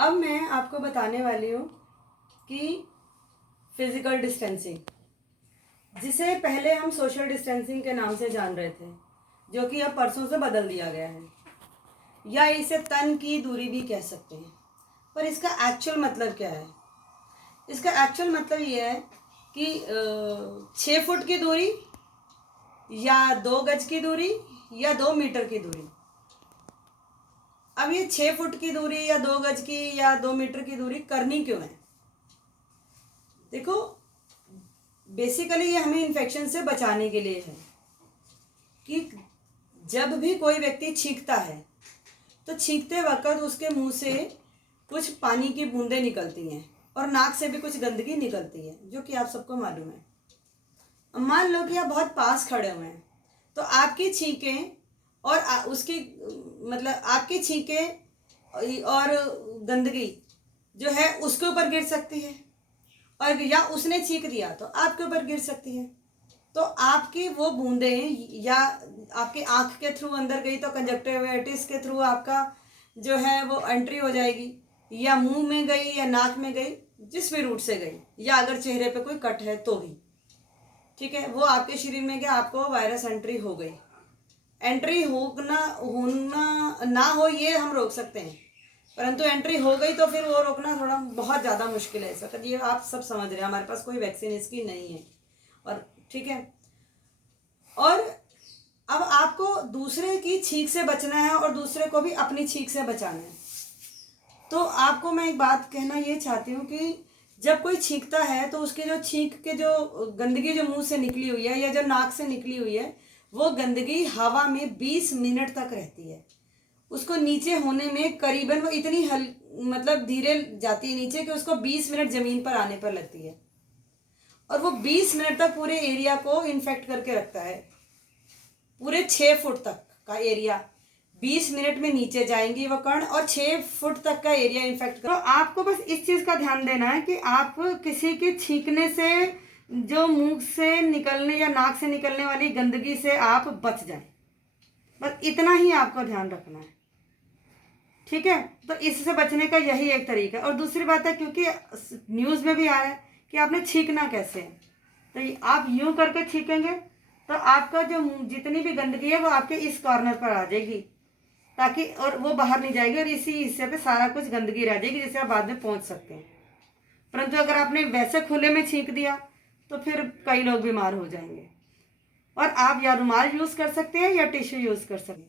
अब मैं आपको बताने वाली हूँ कि फिजिकल डिस्टेंसिंग, जिसे पहले हम सोशल डिस्टेंसिंग के नाम से जान रहे थे, जो कि अब परसों से बदल दिया गया है, या इसे तन की दूरी भी कह सकते हैं। पर इसका एक्चुअल मतलब क्या है? इसका एक्चुअल मतलब ये है कि 6 फुट की दूरी या 2 गज की दूरी या 2 मीटर की दूरी। अब ये 6 फुट की दूरी या 2 गज की या 2 मीटर की दूरी करनी क्यों है? देखो, बेसिकली ये हमें इन्फेक्शन से बचाने के लिए है कि जब भी कोई व्यक्ति छींकता है तो छींकते वक्त उसके मुंह से कुछ पानी की बूंदें निकलती हैं और नाक से भी कुछ गंदगी निकलती है, जो कि आप सबको मालूम है। अब मान लो कि आप बहुत पास खड़े हुए हैं तो आपकी छींकें और उसकी मतलब आपकी छींकें और गंदगी जो है उसके ऊपर गिर सकती है, और या उसने छींक दिया तो आपके ऊपर गिर सकती है। तो आपकी वो बूंदें या आपकी आंख के थ्रू अंदर गई तो कंजक्टिवाइटिस के थ्रू आपका जो है वो एंट्री हो जाएगी, या मुंह में गई या नाक में गई, जिस भी रूट से गई, या अगर चेहरे पे कोई कट है तो भी ठीक है, वो आपके शरीर में गया, आपको वायरस एंट्री हो गई। एंट्री होना ना हो ये हम रोक सकते हैं, परंतु एंट्री हो गई तो फिर वो रोकना थोड़ा बहुत ज़्यादा मुश्किल है। इस वक्त ये आप सब समझ रहे हैं, हमारे पास कोई वैक्सीन इसकी नहीं है, और ठीक है। और अब आपको दूसरे की छींक से बचना है और दूसरे को भी अपनी छींक से बचाना है। तो आपको मैं एक बात कहना ये चाहती हूँ कि जब कोई छींकता है तो उसके जो छींक के जो गंदगी जो मुंह से निकली हुई है या जो नाक से निकली हुई है, वो गंदगी हवा में 20 मिनट तक रहती है। उसको नीचे होने में करीबन वो इतनी मतलब धीरे जाती है नीचे कि उसको 20 मिनट जमीन पर आने पर लगती है, और वो 20 मिनट तक पूरे एरिया को इन्फेक्ट करके रखता है। पूरे 6 फुट तक का एरिया 20 मिनट में नीचे जाएंगी वो कण, और 6 फुट तक का एरिया इन्फेक्ट कर। तो आपको बस इस चीज़ का ध्यान देना है कि आप किसी के छींकने से जो मुंह से निकलने या नाक से निकलने वाली गंदगी से आप बच जाएं, बस इतना ही आपको ध्यान रखना है, ठीक है। तो इससे बचने का यही एक तरीका है। और दूसरी बात है, क्योंकि न्यूज़ में भी आ रहा है कि आपने छींकना कैसे है, तो आप यूं करके छींकेंगे तो आपका जो जितनी भी गंदगी है वो आपके इस कॉर्नर पर आ जाएगी, ताकि और वो बाहर नहीं जाएगी, और इसी हिस्से पे सारा कुछ गंदगी रह जाएगी जिससे आप बाद में पहुंच सकते हैं। परंतु अगर आपने वैसे खुले में छींक दिया तो फिर कई लोग बीमार हो जाएंगे। और आप या रुमाल यूज़ कर सकते हैं या टिश्यू यूज़ कर सकते हैं।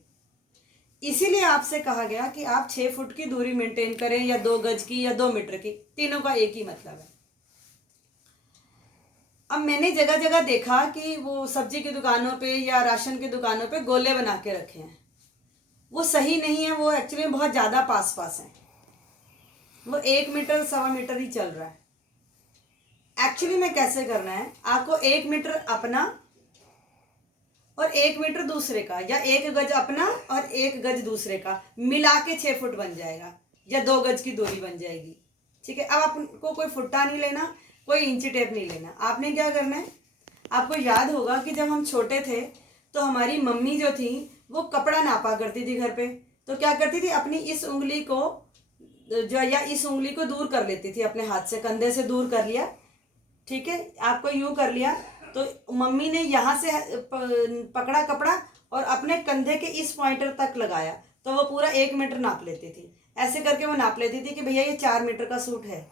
इसीलिए आपसे कहा गया कि आप 6 फुट की दूरी मेंटेन करें, या 2 गज की या 2 मीटर की, तीनों का एक ही मतलब है। अब मैंने जगह जगह देखा कि वो सब्जी की दुकानों पे या राशन की दुकानों पे गोले बना के रखे हैं। वो सही नहीं है, वो एक्चुअली बहुत ज़्यादा पास पास है। वो 1 मीटर 1.25 मीटर ही चल रहा है। एक्चुअली में कैसे करना है, आपको 1 मीटर अपना और 1 मीटर दूसरे का, या 1 गज अपना और 1 गज दूसरे का, मिला के 6 फुट बन जाएगा, या 2 गज की दूरी बन जाएगी, ठीक है। अब आपको कोई फुट्टा नहीं लेना, कोई इंची टेप नहीं लेना। आपने क्या करना है, आपको याद होगा कि जब हम छोटे थे तो हमारी मम्मी जो थी वो कपड़ा नापा करती थी घर पे, तो क्या करती थी, अपनी इस उंगली को जो या इस उंगली को दूर कर लेती थी अपने हाथ से, कंधे से दूर कर लिया, ठीक है। आपको यूं कर लिया तो मम्मी ने यहाँ से पकड़ा कपड़ा और अपने कंधे के इस पॉइंटर तक लगाया, तो वो पूरा 1 मीटर नाप लेती थी। ऐसे करके वो नाप लेती थी कि भैया ये 4 मीटर का सूट है,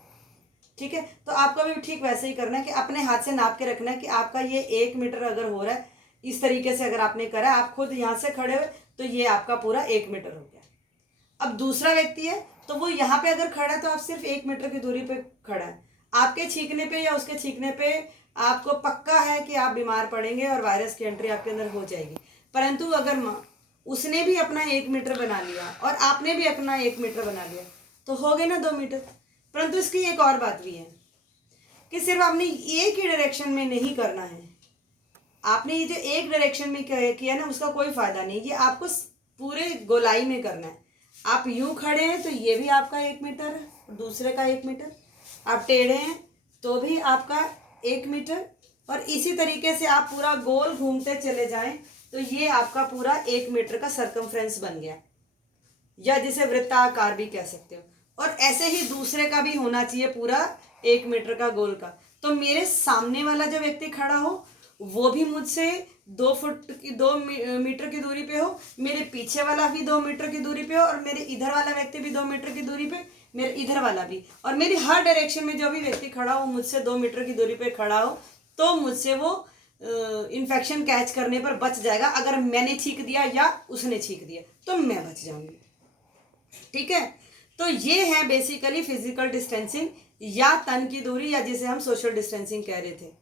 ठीक है। तो आपको भी ठीक वैसे ही करना है कि अपने हाथ से नाप के रखना है कि आपका ये 1 मीटर अगर हो रहा है, इस तरीके से अगर आपने करा, आप खुद यहाँ से खड़े हुए तो ये आपका पूरा 1 मीटर हो गया। अब दूसरा व्यक्ति है तो वो यहाँ पे अगर खड़ा है तो आप सिर्फ 1 मीटर की दूरी पे खड़ा है। आपके छींकने पे या उसके छींकने पे आपको पक्का है कि आप बीमार पड़ेंगे और वायरस की एंट्री आपके अंदर हो जाएगी। परंतु अगर उसने भी अपना 1 मीटर बना लिया और आपने भी अपना 1 मीटर बना लिया तो हो गए ना 2 मीटर। परंतु इसकी एक और बात भी है कि सिर्फ आपने एक ही डायरेक्शन में नहीं करना है। आपने ये जो एक डायरेक्शन में किया ना, उसका कोई फायदा नहीं। ये आपको पूरे गोलाई में करना है। आप यूं खड़े हैं तो ये भी आपका 1 मीटर है, दूसरे का 1 मीटर। आप टेढ़े हैं तो भी आपका 1 मीटर, और इसी तरीके से आप पूरा गोल घूमते चले जाएं तो ये आपका पूरा 1 मीटर का सर्कमफ्रेंस बन गया, या जिसे वृत्ताकार भी कह सकते हो। और ऐसे ही दूसरे का भी होना चाहिए पूरा 1 मीटर का गोल का। तो मेरे सामने वाला जो व्यक्ति खड़ा हो वो भी मुझसे 2 फुट की 2 मीटर की दूरी पे हो, मेरे पीछे वाला भी 2 मीटर की दूरी पे हो, और मेरे इधर वाला व्यक्ति भी 2 मीटर की दूरी पे, मेरे इधर वाला भी, और मेरी हर डायरेक्शन में जो भी व्यक्ति खड़ा हो मुझसे 2 मीटर की दूरी पे खड़ा हो, तो मुझसे वो इन्फेक्शन कैच करने पर बच जाएगा। अगर मैंने छींक दिया या उसने छींक दिया तो मैं बच जाऊंगी। ठीक है, तो ये है बेसिकली फिजिकल डिस्टेंसिंग या तन की दूरी, या जिसे हम सोशल डिस्टेंसिंग कह रहे थे।